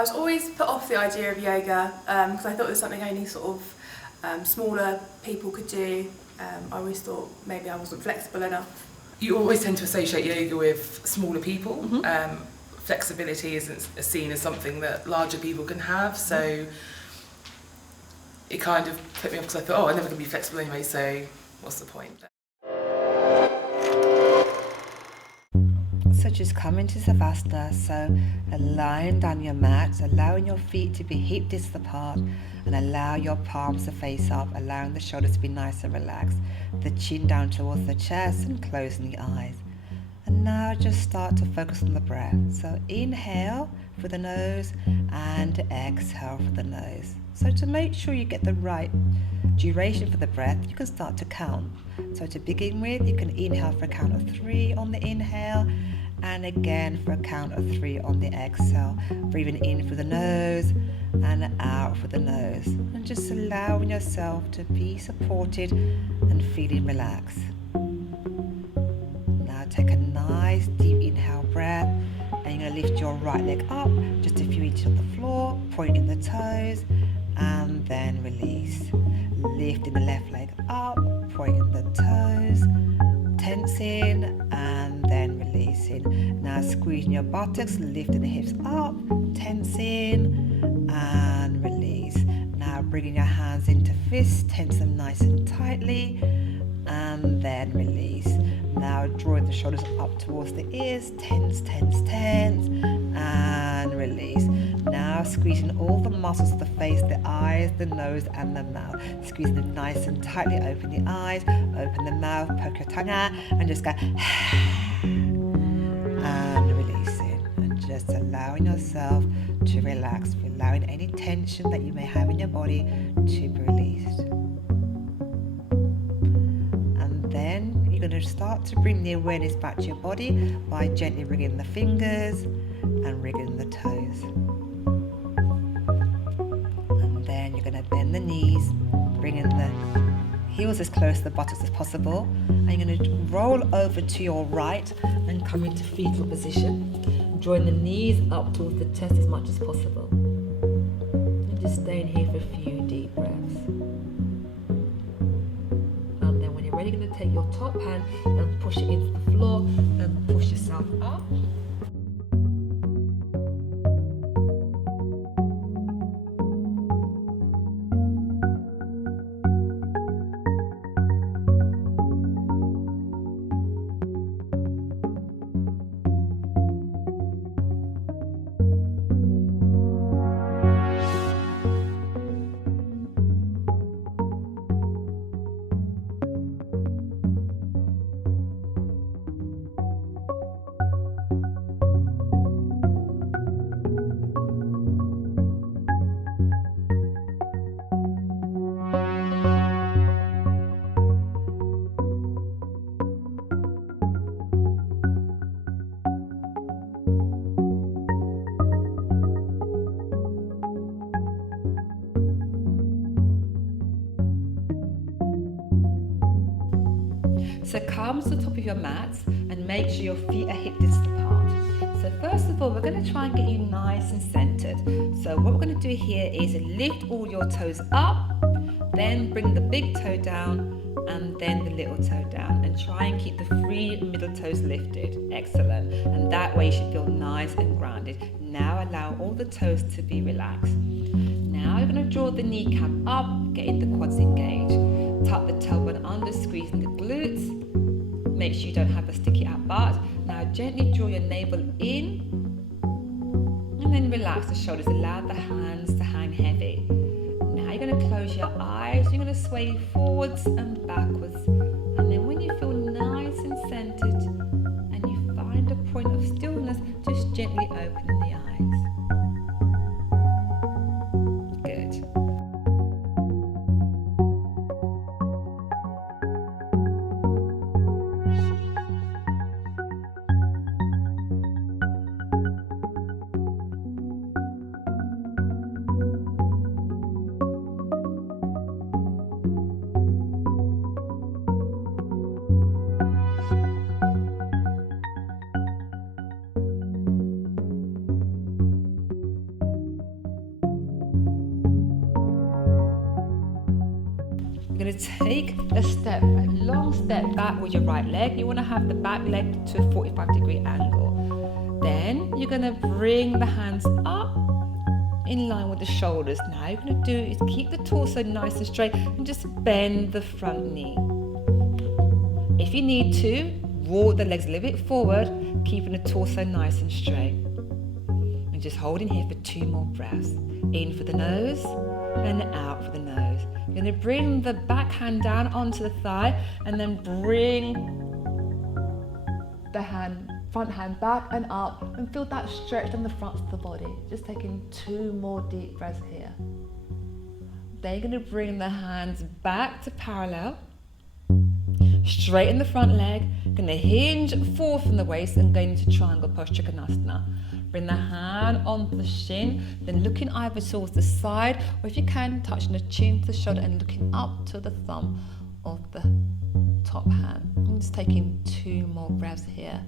I was always put off the idea of yoga because I thought it was something only sort of smaller people could do. I always thought maybe I wasn't flexible enough. You always tend to associate yoga with smaller people. Mm-hmm. Flexibility isn't seen as something that larger people can have, so it kind of put me off because I thought, oh, I'm never going to be flexible anyway, so what's the point? So just come into Savasana, so lying down your mat, allowing your feet to be hip distance apart, and allow your palms to face up, allowing the shoulders to be nice and relaxed, the chin down towards the chest and closing the eyes. And now just start to focus on the breath. So inhale through the nose and exhale through the nose. So to make sure you get the right duration for the breath, you can start to count. So to begin with, you can inhale for a count of 3 on the inhale, and again for a count of 3 on the exhale. Breathing in through the nose and out through the nose. And just allowing yourself to be supported and feeling relaxed. Now take a nice deep inhale breath, and you're going to lift your right leg up just a few inches off the floor, pointing the toes, and then release. Lifting the left leg up, pointing the toes, tensing, and then releasing. Now squeezing your buttocks, lifting the hips up, tensing, and release. Now bringing your hands into fists, tense them nice and tightly, and then release. Now drawing the shoulders up towards the ears, tense, tense, tense, and release. Now squeezing all the muscles of the face, the eyes, the nose, and the mouth. Squeezing them nice and tightly. Open the eyes, open the mouth, poke your tongue out, and just go and releasing. And just allowing yourself to relax, allowing any tension that you may have in your body to be released. And then you're going to start to bring the awareness back to your body by gently wriggling the fingers and wriggling the toes. And then you're going to bend the knees, bringing the heels as close to the buttocks as possible. And you're going to roll over to your right and come into fetal position, drawing the knees up towards the chest as much as possible. And just staying here for a few deep breaths. And then when you're ready, you're going to take your top hand and push it into the floor and push yourself up. So come to the top of your mat and make sure your feet are hip distance apart. So first of all, we're going to try and get you nice and centered. So what we're going to do here is lift all your toes up, then bring the big toe down, and then the little toe down, and try and keep the 3 middle toes lifted. Excellent. And that way you should feel nice and grounded. Now allow all the toes to be relaxed. Now you're going to draw the kneecap up, getting the quads engaged. Tuck the tailbone under, squeezing the glutes. Make sure you don't have a sticky out butt. Now gently draw your navel in, and then relax the shoulders. Allow the hands to hang heavy. Now you're going to close your eyes. You're going to sway forwards and backwards. And then when you feel nice and centered, and you find a point of stillness, just gently open the eyes. Good. You're going to take a long step back with your right leg. You want to have the back leg to a 45-degree angle. Then you're going to bring the hands up in line with the shoulders. Now you're going to do is keep the torso nice and straight and just bend the front knee. If you need to, walk the legs a little bit forward, keeping the torso nice and straight. And just holding here for 2 more breaths. In for the nose and out for the nose. You're going to bring the back hand down onto the thigh and then bring the front hand back and up and feel that stretch on the front of the body. Just taking 2 more deep breaths here. Then you're going to bring the hands back to parallel. Straighten the front leg. Going to hinge forward from the waist and go into triangle posture Trikonasana. Bring the hand onto the shin, then looking either towards the side, or if you can, touching the chin to the shoulder and looking up to the thumb of the top hand. I'm just taking 2 more breaths here.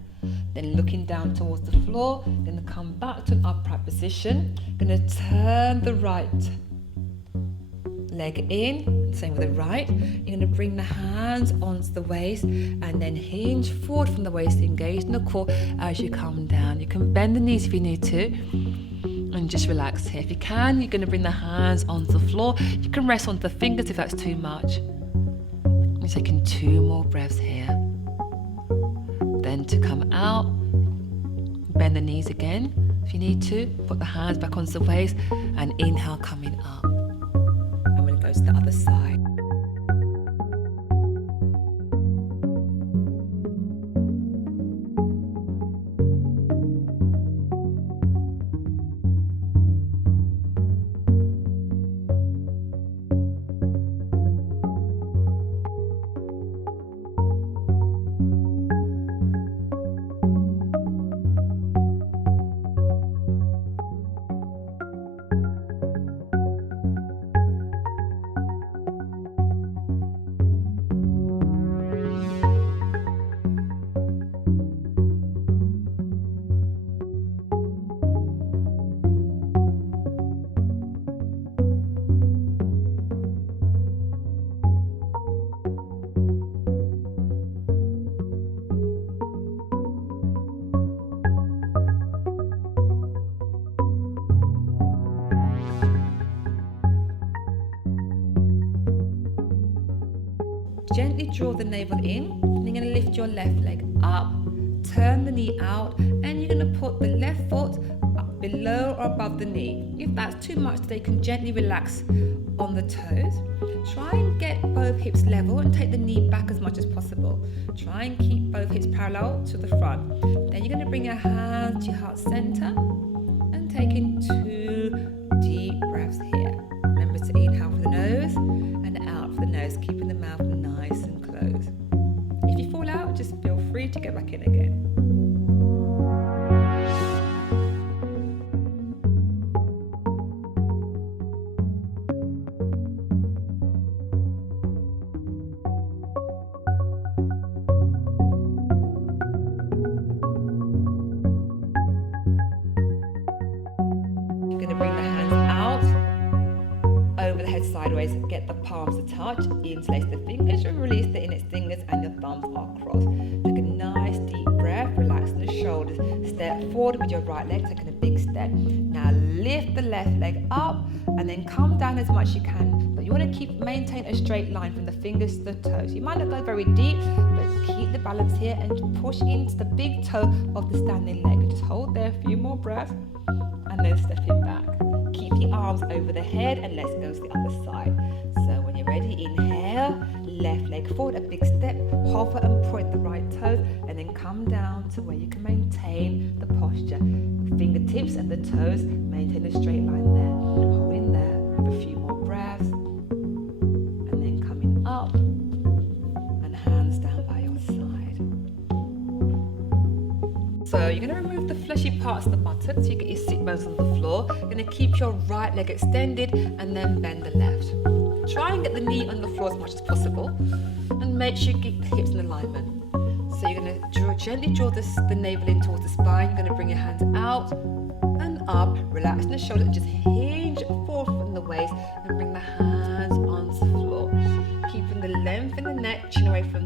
Then looking down towards the floor, then come back to an upright position. Going to turn the right leg in, same with the right. You're going to bring the hands onto the waist and then hinge forward from the waist, engage in the core as you come down. You can bend the knees if you need to and just relax here. If you can, you're going to bring the hands onto the floor. You can rest onto the fingers if that's too much. You're taking 2 more breaths here. Then to come out, bend the knees again if you need to. Put the hands back onto the waist and inhale coming up. To the other side. Gently draw the navel in, and you're going to lift your left leg up, turn the knee out, and you're going to put the left foot up below or above the knee. If that's too much today, you can gently relax on the toes. Try and get both hips level and take the knee back as much as possible. Try and keep both hips parallel to the front. Then you're going to bring your hands to your heart center and taking 2 deep breaths here. Remember to inhale for the nose and out for the nose, keeping the mouth nice and closed. If you fall out, just feel free to get back in again. You're going to bring the hands out over the head sideways, get the palms to touch, interlace the fingers and release the index fingers and your thumbs are crossed. Take a nice deep breath, relaxing the shoulders. Step forward with your right leg, taking a big step. Now lift the left leg up and then come down as much as you can. But you want to maintain a straight line from the fingers to the toes. You might not go very deep, but keep the balance here and push into the big toe of the standing leg. Just hold there a few more breaths and then stepping back. Keep the arms over the head and let's go to the other side. So when you're ready, inhale, left leg forward, a big step, hover and point the right toe, and then come down to where you can maintain the posture. Fingertips and the toes, maintain a straight line there. Hold in there for a few more breaths, and then coming up, and hands down by your side. So you're going to remove the fleshy parts of the buttock so you get your sit bones on the floor. You're going to keep your right leg extended and then bend the left. Try and get the knee on the floor as much as possible and make sure you keep the hips in alignment. So you're going to gently draw the navel in towards the spine. You're going to bring your hands out and up, relaxing the shoulders and just hinge forward from the waist and bring the hands onto the floor. Keep going to lengthen the neck, chin away from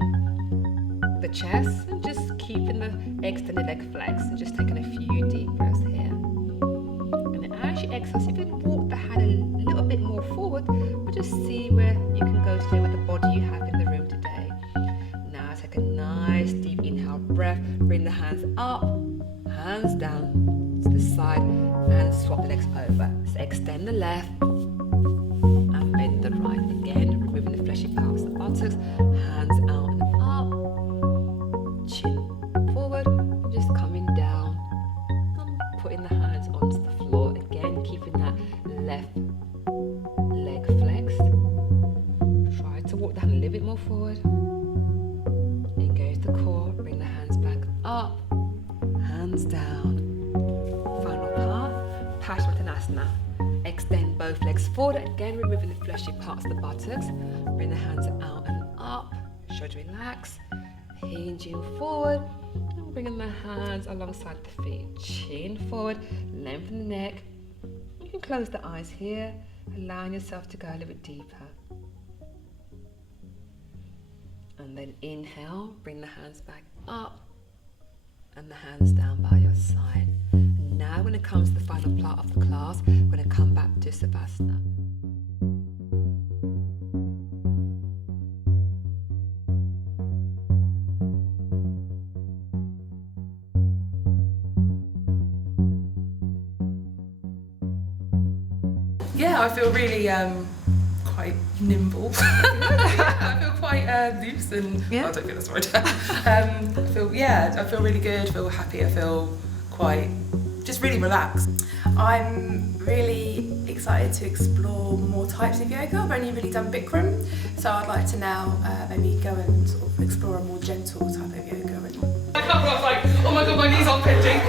the chest, and just keeping the extended leg flexed, and just taking a few deep breaths here. And then as you exhale, so if you can walk the hand a little bit more forward, but just see where you can go today with the body you have in the room today. Now take a nice deep inhale breath, bring the hands up, hands down to the side, and swap the legs over. So extend the left and bend the right. Again, removing the fleshy parts of the buttocks, hands out and up, chin forward, and just coming down and putting the hands onto the floor. Again, keeping that left leg flexed. Try to walk the hand a little bit more forward. Engage the core, bring the hands back up, hands down. Final part, Paschimottanasana. Extend both legs forward, again removing the fleshy parts of the buttocks. Bring the hands out and up, shoulder relax, hinging forward, and bringing the hands alongside the feet. Chin forward, lengthen the neck. You can close the eyes here, allowing yourself to go a little bit deeper. And then inhale, bring the hands back up, and the hands down by your side. Now when it comes to the final part of the class, we're going to come back to Savasana. Yeah, I feel really quite nimble. I feel quite loose and I don't think that's the right term. I feel really good, I feel happy, I feel quite just really relaxed. I'm really excited to explore more types of yoga. I've only really done Bikram, so I'd like to now maybe go and sort of explore a more gentle type of yoga. I was like, oh my god, my knees aren't pinching.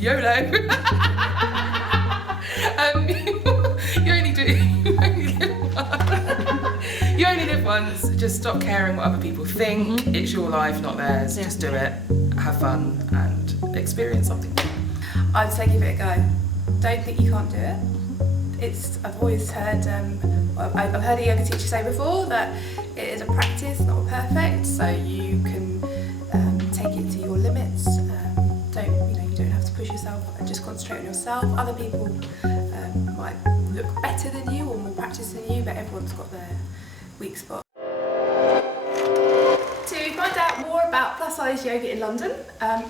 YOLO. You only live once. Just stop caring what other people think. It's your life, not theirs. Yeah. Just do it, have fun, and experience something. I'd say give it a go. Don't think you can't do it. I've always heard, I've heard a yoga teacher say before that it is a practice, not a perfect. So you can take it to your limits. You don't have to push yourself and just concentrate on yourself. Other people might look better than you or more practiced than you, but everyone's got their weak spot. To find out more about plus size yoga in London,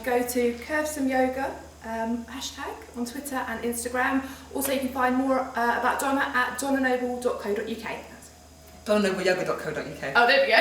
go to CurveSomeYoga hashtag on Twitter and Instagram. Also, you can find more about Donna at donnanoble.co.uk. DonnaNobleYoga.co.uk. Oh, there we go.